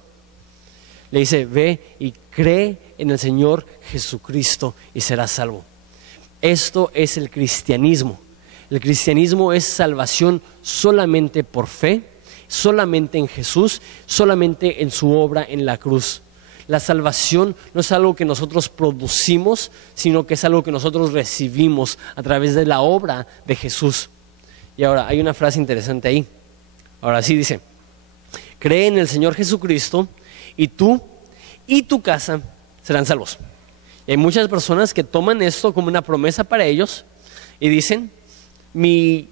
Le dice, ve y cree en el Señor Jesucristo y serás salvo. Esto es el cristianismo. El cristianismo es salvación solamente por fe, solamente en Jesús, solamente en su obra en la cruz. La salvación no es algo que nosotros producimos, sino que es algo que nosotros recibimos a través de la obra de Jesús. Y ahora hay una frase interesante ahí. Ahora sí dice, cree en el Señor Jesucristo y tú y tu casa serán salvos. Y hay muchas personas que toman esto como una promesa para ellos y dicen, mi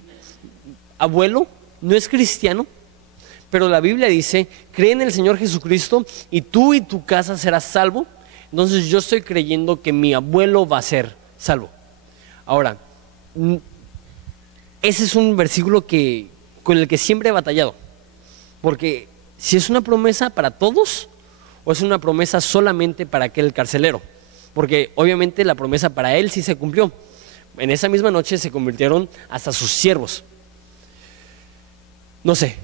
abuelo no es cristiano, pero la Biblia dice, cree en el Señor Jesucristo y tú y tu casa serás salvo. Entonces yo estoy creyendo que mi abuelo va a ser salvo. Ahora, ese es un versículo con el que siempre he batallado. Porque si es una promesa para todos o es una promesa solamente para aquel carcelero. Porque obviamente la promesa para él sí se cumplió. En esa misma noche se convirtieron hasta sus siervos. No sé.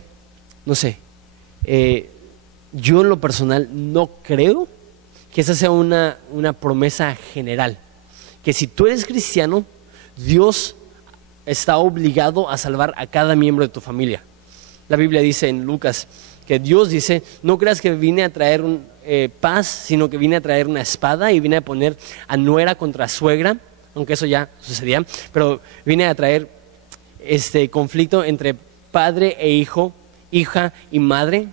Yo en lo personal no creo que esa sea una promesa general. Que si tú eres cristiano, Dios está obligado a salvar a cada miembro de tu familia. La Biblia dice en Lucas que Dios dice, no creas que vine a traer paz, sino que vine a traer una espada y vine a poner a nuera contra suegra, aunque eso ya sucedía, pero vine a traer conflicto entre padre e hijo, hija y madre.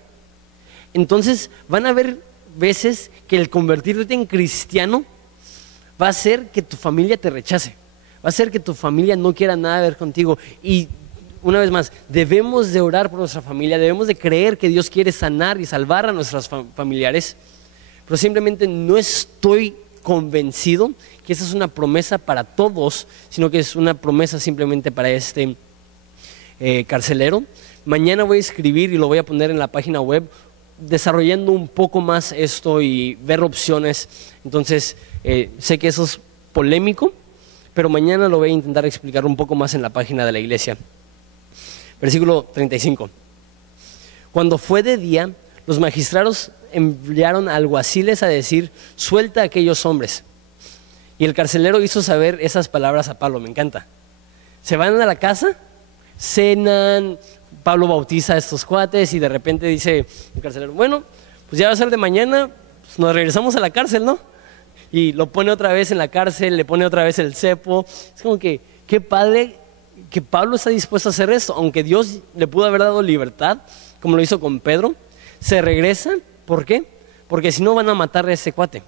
Entonces van a haber veces que el convertirte en cristiano va a hacer que tu familia te rechace, va a hacer que tu familia no quiera nada ver contigo. Y una vez más, debemos de orar por nuestra familia, debemos de creer que Dios quiere sanar y salvar a nuestros familiares, pero simplemente no estoy convencido que esa es una promesa para todos, sino que es una promesa simplemente para este carcelero. Mañana voy a escribir y lo voy a poner en la página web, desarrollando un poco más esto y ver opciones. Entonces, sé que eso es polémico, pero mañana lo voy a intentar explicar un poco más en la página de la iglesia. Versículo 35. Cuando fue de día, los magistrados enviaron a alguaciles a decir: suelta a aquellos hombres. Y el carcelero hizo saber esas palabras a Pablo. Me encanta. Se van a la casa, cenan, Pablo bautiza a estos cuates y de repente dice el carcelero: bueno, pues ya va a ser de mañana, pues nos regresamos a la cárcel, ¿no? Y lo pone otra vez en la cárcel, le pone otra vez el cepo. Es como que, qué padre que Pablo está dispuesto a hacer esto, aunque Dios le pudo haber dado libertad, como lo hizo con Pedro. Se regresa, ¿por qué? Porque si no van a matar a ese cuate.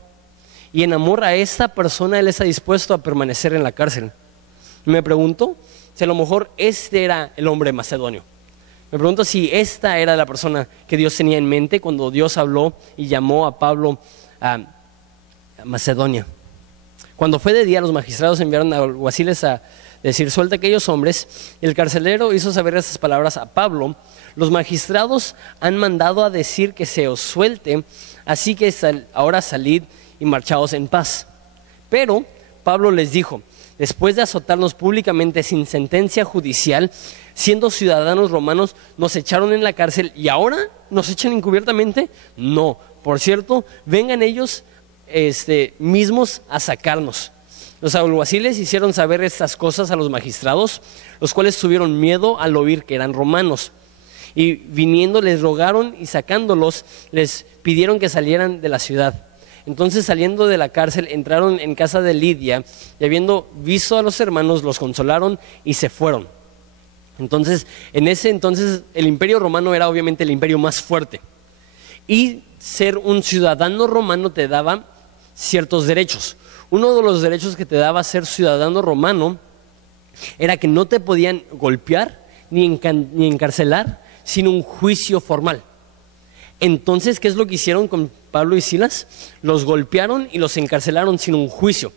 Y en amor a esta persona, él está dispuesto a permanecer en la cárcel. Me pregunto si a lo mejor este era el hombre macedonio. Me pregunto si esta era la persona que Dios tenía en mente cuando Dios habló y llamó a Pablo a Macedonia. Cuando fue de día, los magistrados enviaron a alguaciles a decir: suelta a aquellos hombres. El carcelero hizo saber esas palabras a Pablo: los magistrados han mandado a decir que se os suelte, así que ahora salid y marchaos en paz. Pero Pablo les dijo: después de azotarnos públicamente sin sentencia judicial, siendo ciudadanos romanos, nos echaron en la cárcel y ahora nos echan encubiertamente. No, por cierto, vengan ellos mismos a sacarnos. Los alguaciles hicieron saber estas cosas a los magistrados, los cuales tuvieron miedo al oír que eran romanos. Y viniendo les rogaron, y sacándolos les pidieron que salieran de la ciudad. Entonces, saliendo de la cárcel, entraron en casa de Lidia, y habiendo visto a los hermanos, los consolaron y se fueron. Entonces, en ese entonces, el imperio romano era obviamente el imperio más fuerte. Y ser un ciudadano romano te daba ciertos derechos. Uno de los derechos que te daba ser ciudadano romano era que no te podían golpear ni encarcelar sin un juicio formal. Entonces, ¿qué es lo que hicieron con Pablo y Silas? Los golpearon y los encarcelaron sin un juicio.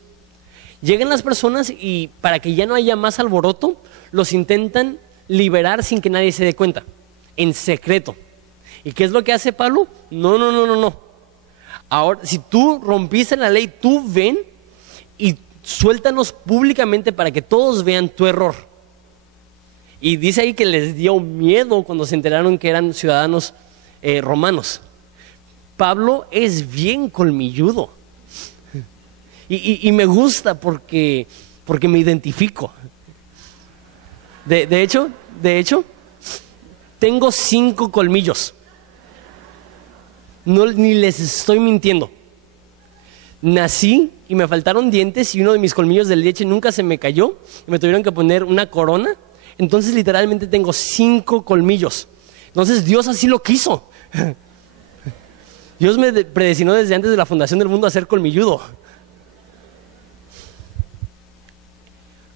Llegan las personas y para que ya no haya más alboroto, los intentan liberar sin que nadie se dé cuenta, en secreto. ¿Y qué es lo que hace Pablo? No. Ahora, si tú rompiste la ley, tú ven y suéltanos públicamente para que todos vean tu error. Y dice ahí que les dio miedo cuando se enteraron que eran ciudadanos romanos. Pablo es bien colmilludo. Y me gusta porque me identifico. De hecho, tengo 5 colmillos. No, ni les estoy mintiendo. Nací y me faltaron dientes y uno de mis colmillos de leche nunca se me cayó y me tuvieron que poner una corona. Entonces literalmente tengo 5 colmillos. Entonces Dios así lo quiso. Dios me predestinó desde antes de la fundación del mundo a ser colmilludo.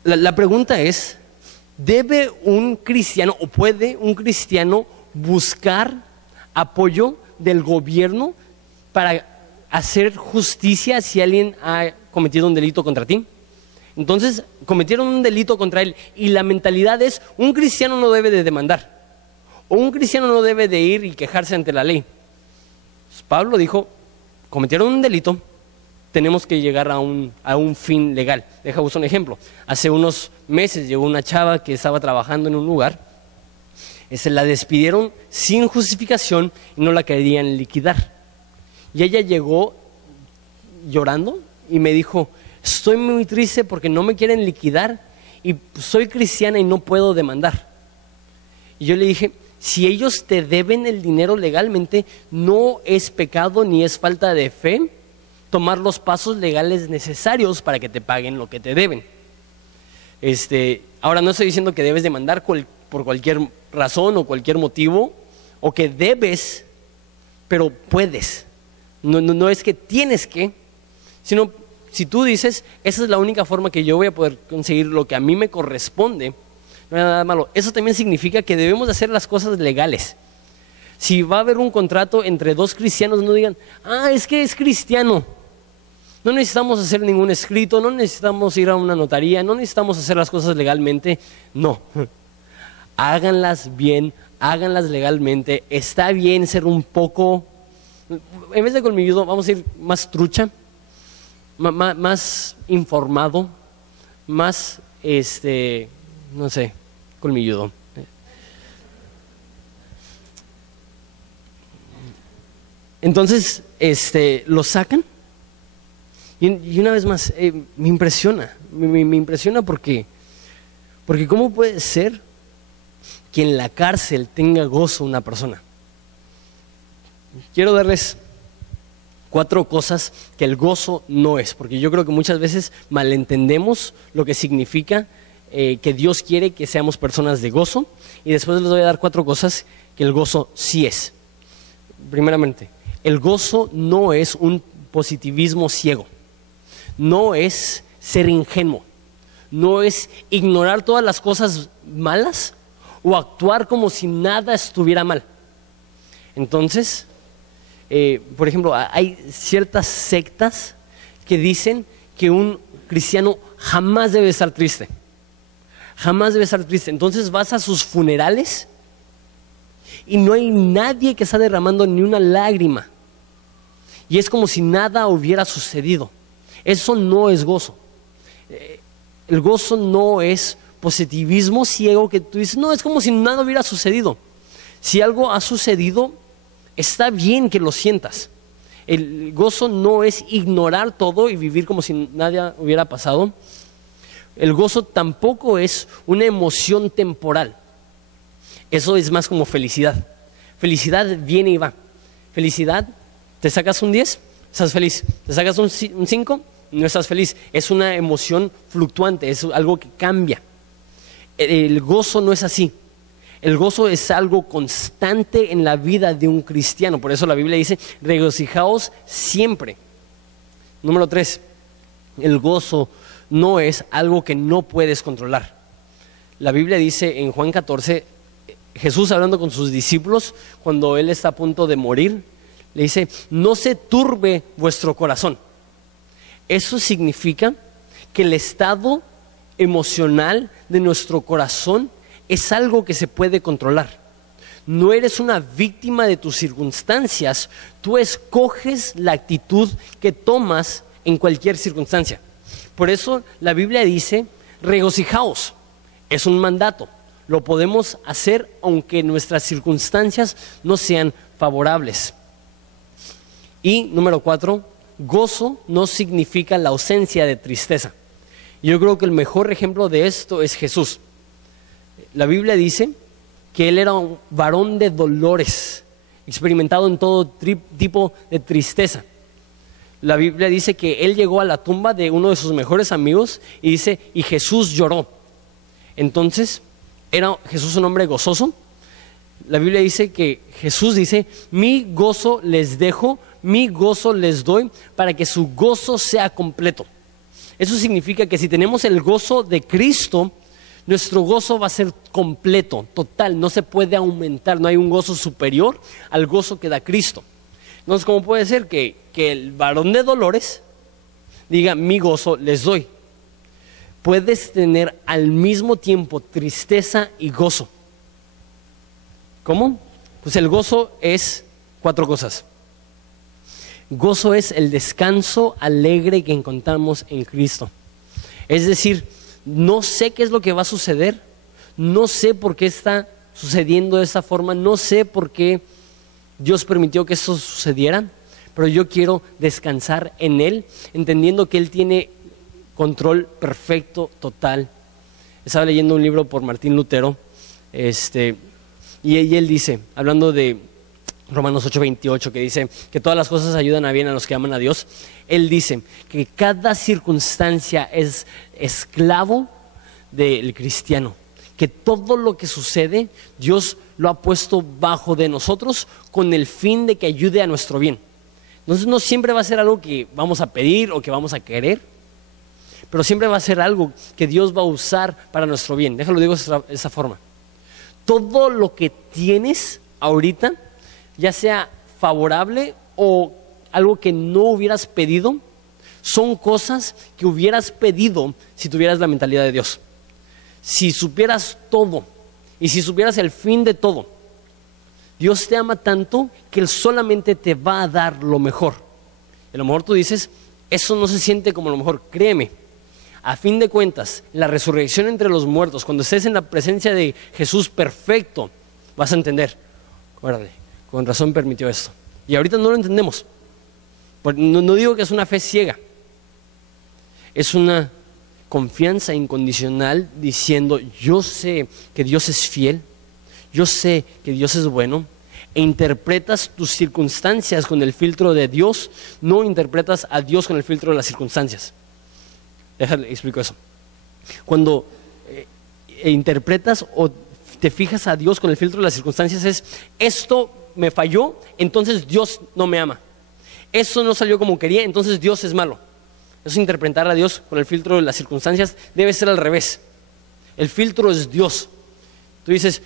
La pregunta es: ¿debe un cristiano o puede un cristiano buscar apoyo del gobierno para hacer justicia si alguien ha cometido un delito contra ti? Entonces, cometieron un delito contra él y la mentalidad es: un cristiano no debe de demandar o un cristiano no debe de ir y quejarse ante la ley. Pues Pablo dijo: cometieron un delito, tenemos que llegar a un fin legal. Déjame un ejemplo. Hace unos meses llegó una chava que estaba trabajando en un lugar, se la despidieron sin justificación y no la querían liquidar. Y ella llegó llorando y me dijo: estoy muy triste porque no me quieren liquidar y soy cristiana y no puedo demandar. Y yo le dije: si ellos te deben el dinero legalmente, no es pecado ni es falta de fe tomar los pasos legales necesarios para que te paguen lo que te deben. Ahora no estoy diciendo que debes demandar por cualquier razón o cualquier motivo, o que debes, pero puedes. No es que tienes que, sino si tú dices: esa es la única forma que yo voy a poder conseguir lo que a mí me corresponde, no hay nada malo. Eso también significa que debemos de hacer las cosas legales. Si va a haber un contrato entre dos cristianos, no digan, es que es cristiano. No necesitamos hacer ningún escrito, no necesitamos ir a una notaría, no necesitamos hacer las cosas legalmente. No, háganlas bien, háganlas legalmente. Está bien ser un poco, en vez de colmilludo, vamos a ir más trucha, más informado, más, no sé, colmilludo. Entonces, lo sacan. Y una vez más, me impresiona porque ¿cómo puede ser que en la cárcel tenga gozo una persona? Quiero darles 4 cosas que el gozo no es, porque yo creo que muchas veces malentendemos lo que significa que Dios quiere que seamos personas de gozo, y después les voy a dar 4 cosas que el gozo sí es. Primeramente, el gozo no es un positivismo ciego. No es ser ingenuo, no es ignorar todas las cosas malas o actuar como si nada estuviera mal. Entonces, por ejemplo, hay ciertas sectas que dicen que un cristiano jamás debe estar triste, jamás debe estar triste. Entonces vas a sus funerales y no hay nadie que está derramando ni una lágrima, y es como si nada hubiera sucedido. Eso no es gozo. El gozo no es positivismo ciego que tú dices, no, es como si nada hubiera sucedido. Si algo ha sucedido, está bien que lo sientas. El gozo no es ignorar todo y vivir como si nada hubiera pasado. El gozo tampoco es una emoción temporal. Eso es más como felicidad. Felicidad viene y va. Felicidad, te sacas un 10, estás feliz. Te sacas un 5, no estás feliz. Es una emoción fluctuante, es algo que cambia. El gozo no es así. El gozo es algo constante en la vida de un cristiano. Por eso la Biblia dice, regocijaos siempre. Número 3, el gozo no es algo que no puedes controlar. La Biblia dice en Juan 14, Jesús hablando con sus discípulos, cuando Él está a punto de morir, le dice, no se turbe vuestro corazón. Eso significa que el estado emocional de nuestro corazón es algo que se puede controlar. No eres una víctima de tus circunstancias, tú escoges la actitud que tomas en cualquier circunstancia. Por eso la Biblia dice, regocijaos, es un mandato. Lo podemos hacer aunque nuestras circunstancias no sean favorables. Y número 4, gozo no significa la ausencia de tristeza. Yo creo que el mejor ejemplo de esto es Jesús. La Biblia dice que Él era un varón de dolores, experimentado en todo tipo de tristeza. La Biblia dice que Él llegó a la tumba de uno de sus mejores amigos y dice, y Jesús lloró. Entonces, ¿era Jesús un hombre gozoso? La Biblia dice que Jesús dice, mi gozo les dejo, mi gozo les doy, para que su gozo sea completo. Eso significa que si tenemos el gozo de Cristo, nuestro gozo va a ser completo, total, no se puede aumentar, no hay un gozo superior al gozo que da Cristo. Entonces, ¿cómo puede ser que el varón de dolores diga, mi gozo les doy? Puedes tener al mismo tiempo tristeza y gozo. ¿Cómo? Pues el gozo es 4 cosas. Gozo es el descanso alegre que encontramos en Cristo. Es decir, no sé qué es lo que va a suceder, no sé por qué está sucediendo de esta forma, no sé por qué Dios permitió que esto sucediera, pero yo quiero descansar en Él, entendiendo que Él tiene control perfecto, total. Estaba leyendo un libro por Martín Lutero, y él dice, hablando de Romanos 8:28, que dice que todas las cosas ayudan a bien a los que aman a Dios. Él dice que cada circunstancia es esclavo del cristiano, que todo lo que sucede Dios lo ha puesto bajo de nosotros con el fin de que ayude a nuestro bien. Entonces no siempre va a ser algo que vamos a pedir o que vamos a querer, pero siempre va a ser algo que Dios va a usar para nuestro bien. Déjalo digo de esa forma. Todo lo que tienes ahorita, ya sea favorable o algo que no hubieras pedido, son cosas que hubieras pedido si tuvieras la mentalidad de Dios. Si supieras todo y si supieras el fin de todo, Dios te ama tanto que Él solamente te va a dar lo mejor. A lo mejor tú dices, eso no se siente como lo mejor. Créeme, a fin de cuentas, la resurrección entre los muertos, cuando estés en la presencia de Jesús perfecto, vas a entender, órale, con razón permitió esto. Y ahorita no lo entendemos. No digo que es una fe ciega, es una confianza incondicional diciendo, yo sé que Dios es fiel, yo sé que Dios es bueno, e interpretas tus circunstancias con el filtro de Dios, no interpretas a Dios con el filtro de las circunstancias. Déjale, explico eso. Cuando interpretas o te fijas a Dios con el filtro de las circunstancias es, esto me falló, entonces Dios no me ama. Esto no salió como quería, entonces Dios es malo. Eso es interpretar a Dios con el filtro de las circunstancias, debe ser al revés. El filtro es Dios. Tú dices,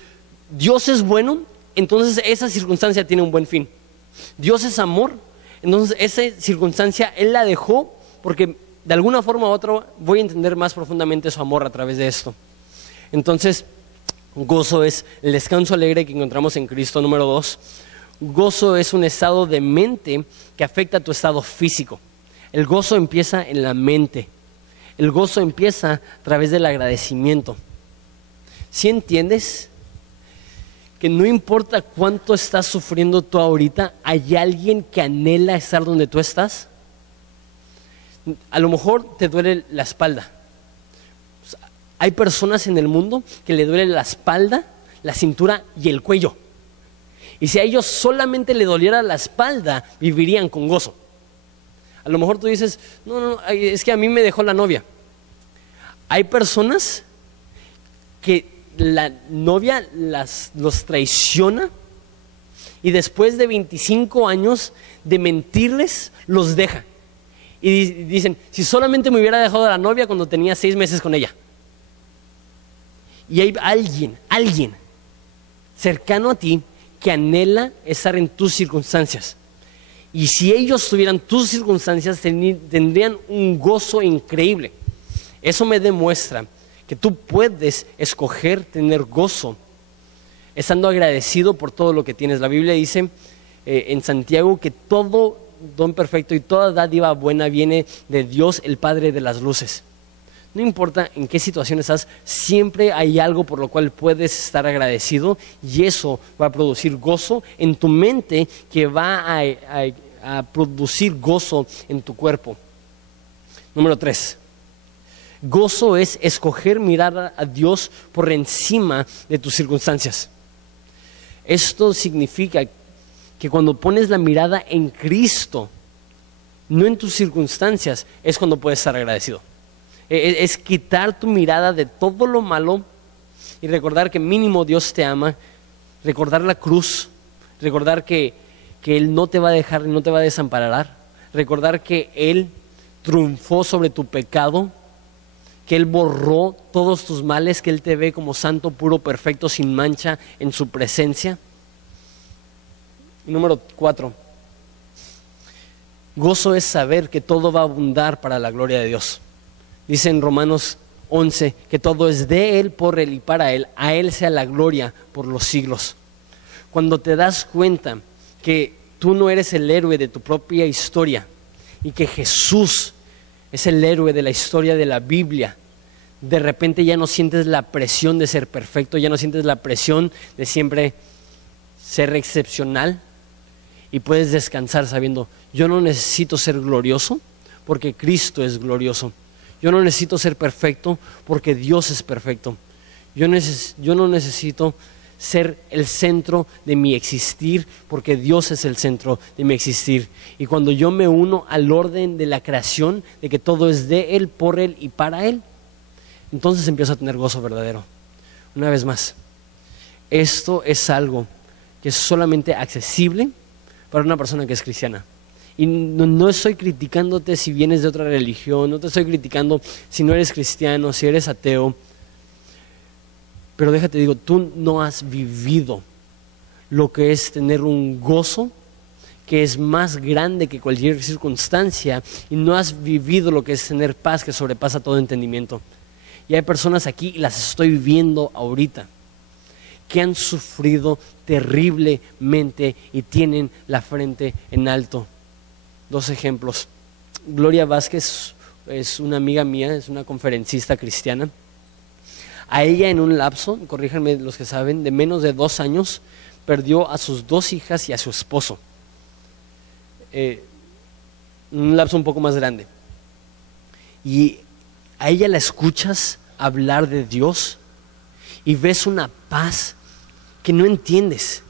Dios es bueno, entonces esa circunstancia tiene un buen fin. Dios es amor, entonces esa circunstancia Él la dejó porque de alguna forma u otra voy a entender más profundamente su amor a través de esto. Entonces, gozo es el descanso alegre que encontramos en Cristo. Número 2, gozo es un estado de mente que afecta a tu estado físico. El gozo empieza en la mente. El gozo empieza a través del agradecimiento. ¿Sí entiendes? Que no importa cuánto estás sufriendo tú ahorita, hay alguien que anhela estar donde tú estás. A lo mejor te duele la espalda. Hay personas en el mundo que le duele la espalda, la cintura y el cuello. Y si a ellos solamente le doliera la espalda, vivirían con gozo. A lo mejor tú dices, no, es que a mí me dejó la novia. Hay personas que la novia los traiciona y después de 25 años de mentirles, los deja. Y dicen, si solamente me hubiera dejado la novia cuando tenía 6 meses con ella. Y hay alguien cercano a ti que anhela estar en tus circunstancias. Y si ellos tuvieran tus circunstancias, tendrían un gozo increíble. Eso me demuestra que tú puedes escoger tener gozo, estando agradecido por todo lo que tienes. La Biblia dice en Santiago que todo don perfecto y toda dádiva buena viene de Dios, el Padre de las luces. No importa en qué situación estás, siempre hay algo por lo cual puedes estar agradecido y eso va a producir gozo en tu mente que va a producir gozo en tu cuerpo. Número 3. Gozo es escoger mirar a Dios por encima de tus circunstancias. Esto significa que cuando pones la mirada en Cristo, no en tus circunstancias, es cuando puedes estar agradecido. Es quitar tu mirada de todo lo malo y recordar que mínimo Dios te ama, recordar la cruz, recordar que Él no te va a dejar y no te va a desamparar, recordar que Él triunfó sobre tu pecado, que Él borró todos tus males, que Él te ve como santo, puro, perfecto, sin mancha en su presencia. Y número 4, gozo es saber que todo va a abundar para la gloria de Dios. Dice en Romanos 11 que todo es de Él, por Él y para Él. A Él sea la gloria por los siglos. Cuando te das cuenta que tú no eres el héroe de tu propia historia y que Jesús es el héroe de la historia de la Biblia, de repente ya no sientes la presión de ser perfecto, ya no sientes la presión de siempre ser excepcional y puedes descansar sabiendo, yo no necesito ser glorioso porque Cristo es glorioso. Yo no necesito ser perfecto porque Dios es perfecto. Yo no necesito ser el centro de mi existir porque Dios es el centro de mi existir. Y cuando yo me uno al orden de la creación, de que todo es de Él, por Él y para Él, entonces empiezo a tener gozo verdadero. Una vez más, esto es algo que es solamente accesible para una persona que es cristiana. Y no estoy criticándote si vienes de otra religión, no te estoy criticando si no eres cristiano, si eres ateo. Pero déjate digo, tú no has vivido lo que es tener un gozo que es más grande que cualquier circunstancia, y no has vivido lo que es tener paz que sobrepasa todo entendimiento. Y hay personas aquí, y las estoy viendo ahorita, que han sufrido terriblemente y tienen la frente en alto. 2 ejemplos. Gloria Vázquez es una amiga mía, es una conferencista cristiana. A ella en un lapso, corríjanme los que saben, de menos de 2 años, perdió a sus 2 hijas y a su esposo. Un lapso un poco más grande. Y a ella la escuchas hablar de Dios y ves una paz que no entiendes.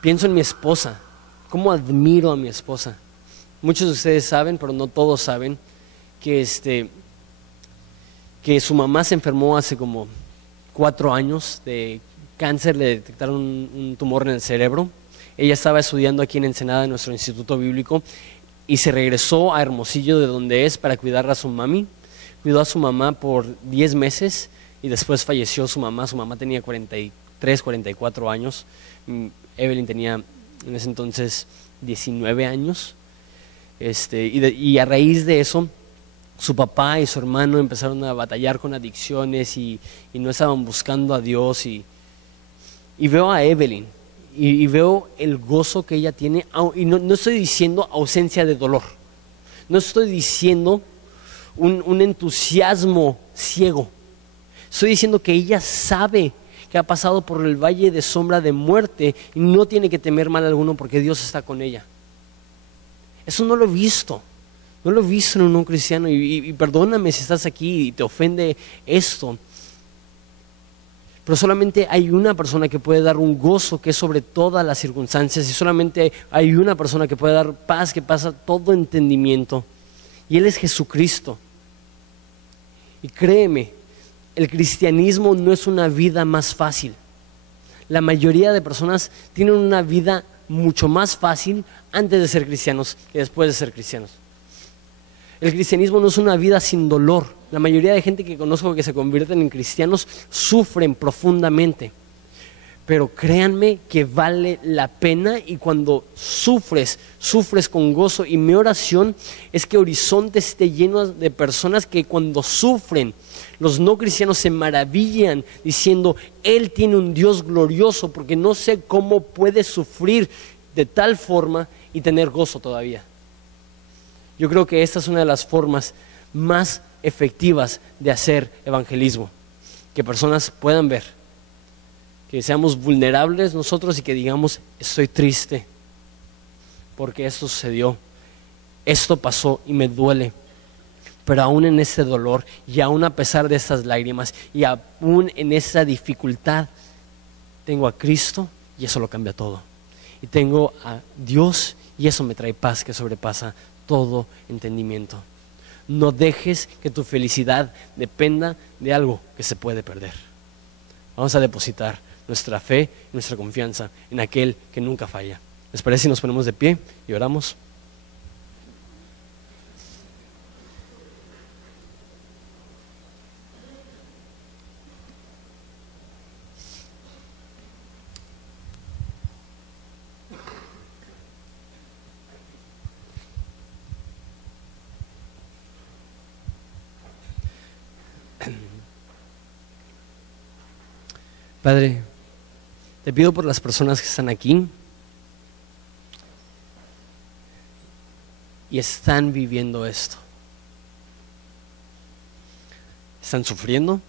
Pienso en mi esposa, cómo admiro a mi esposa. Muchos de ustedes saben, pero no todos saben, que su mamá se enfermó hace como 4 años de cáncer, le detectaron un tumor en el cerebro. Ella estaba estudiando aquí en Ensenada, en nuestro instituto bíblico, y se regresó a Hermosillo, de donde es, para cuidar a su mami. Cuidó a su mamá por 10 meses y después falleció su mamá. Su mamá tenía 43, 44 años. Evelyn tenía en ese entonces 19 años. Y a raíz de eso, su papá y su hermano empezaron a batallar con adicciones y no estaban buscando a Dios. Y veo a Evelyn y veo el gozo que ella tiene. Y no estoy diciendo ausencia de dolor. No estoy diciendo un entusiasmo ciego. Estoy diciendo que ella sabe que ha pasado por el valle de sombra de muerte y no tiene que temer mal alguno porque Dios está con ella. Eso no lo he visto. No lo he visto en un cristiano. Y perdóname si estás aquí y te ofende esto. Pero solamente hay una persona que puede dar un gozo que es sobre todas las circunstancias, y solamente hay una persona que puede dar paz que pasa todo entendimiento, y Él es Jesucristo. Y créeme, el cristianismo no es una vida más fácil. La mayoría de personas tienen una vida mucho más fácil antes de ser cristianos que después de ser cristianos. El cristianismo no es una vida sin dolor. La mayoría de gente que conozco que se convierten en cristianos sufren profundamente. Pero créanme que vale la pena, y cuando sufres con gozo. Y mi oración es que Horizonte esté lleno de personas que cuando sufren, los no cristianos se maravillan diciendo: Él tiene un Dios glorioso, porque no sé cómo puede sufrir de tal forma y tener gozo todavía. Yo creo que esta es una de las formas más efectivas de hacer evangelismo, que personas puedan ver, que seamos vulnerables nosotros y que digamos: estoy triste porque esto sucedió, esto pasó y me duele, pero aún en este dolor y aún a pesar de estas lágrimas y aún en esa dificultad, tengo a Cristo y eso lo cambia todo. Y tengo a Dios y eso me trae paz que sobrepasa todo entendimiento. No dejes que tu felicidad dependa de algo que se puede perder. Vamos a depositar nuestra fe y nuestra confianza en aquel que nunca falla. ¿Les parece si nos ponemos de pie y oramos? Padre, te pido por las personas que están aquí y están viviendo esto. Están sufriendo,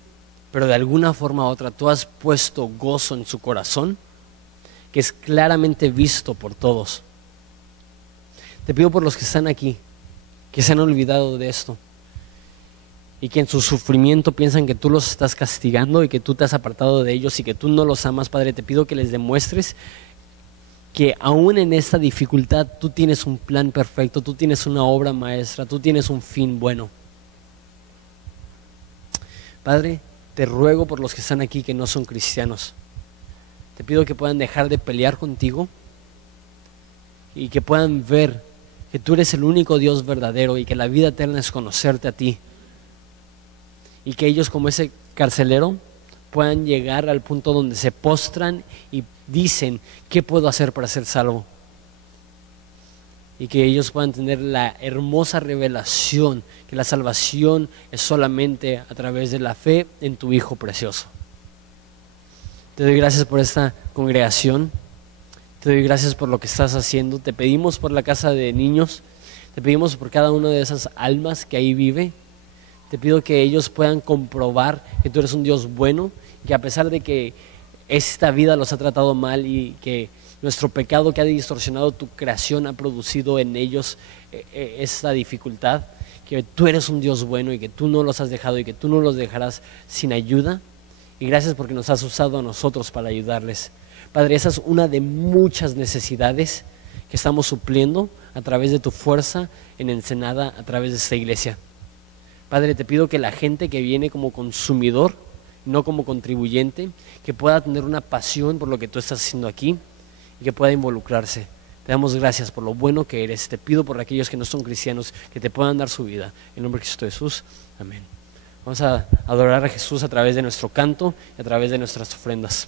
pero de alguna forma u otra tú has puesto gozo en su corazón, que es claramente visto por todos. Te pido por los que están aquí, que se han olvidado de esto y que en su sufrimiento piensan que tú los estás castigando y que tú te has apartado de ellos y que tú no los amas. Padre, te pido que les demuestres que aún en esta dificultad tú tienes un plan perfecto, tú tienes una obra maestra, tú tienes un fin bueno. Padre, te ruego por los que están aquí que no son cristianos. Te pido que puedan dejar de pelear contigo y que puedan ver que tú eres el único Dios verdadero y que la vida eterna es conocerte a ti. Y que ellos, como ese carcelero, puedan llegar al punto donde se postran y dicen, ¿qué puedo hacer para ser salvo? Y que ellos puedan tener la hermosa revelación que la salvación es solamente a través de la fe en tu Hijo precioso. Te doy gracias por esta congregación, te doy gracias por lo que estás haciendo, te pedimos por la casa de niños, te pedimos por cada una de esas almas que ahí vive, te pido que ellos puedan comprobar que tú eres un Dios bueno, que a pesar de que esta vida los ha tratado mal y que nuestro pecado que ha distorsionado tu creación ha producido en ellos esta dificultad, que tú eres un Dios bueno y que tú no los has dejado y que tú no los dejarás sin ayuda. Y gracias porque nos has usado a nosotros para ayudarles. Padre, esa es una de muchas necesidades que estamos supliendo a través de tu fuerza en Ensenada, a través de esta iglesia. Padre, te pido que la gente que viene como consumidor, no como contribuyente, que pueda tener una pasión por lo que tú estás haciendo aquí y que pueda involucrarse. Te damos gracias por lo bueno que eres. Te pido por aquellos que no son cristianos que te puedan dar su vida. En nombre de Cristo Jesús. Amén. Vamos a adorar a Jesús a través de nuestro canto y a través de nuestras ofrendas.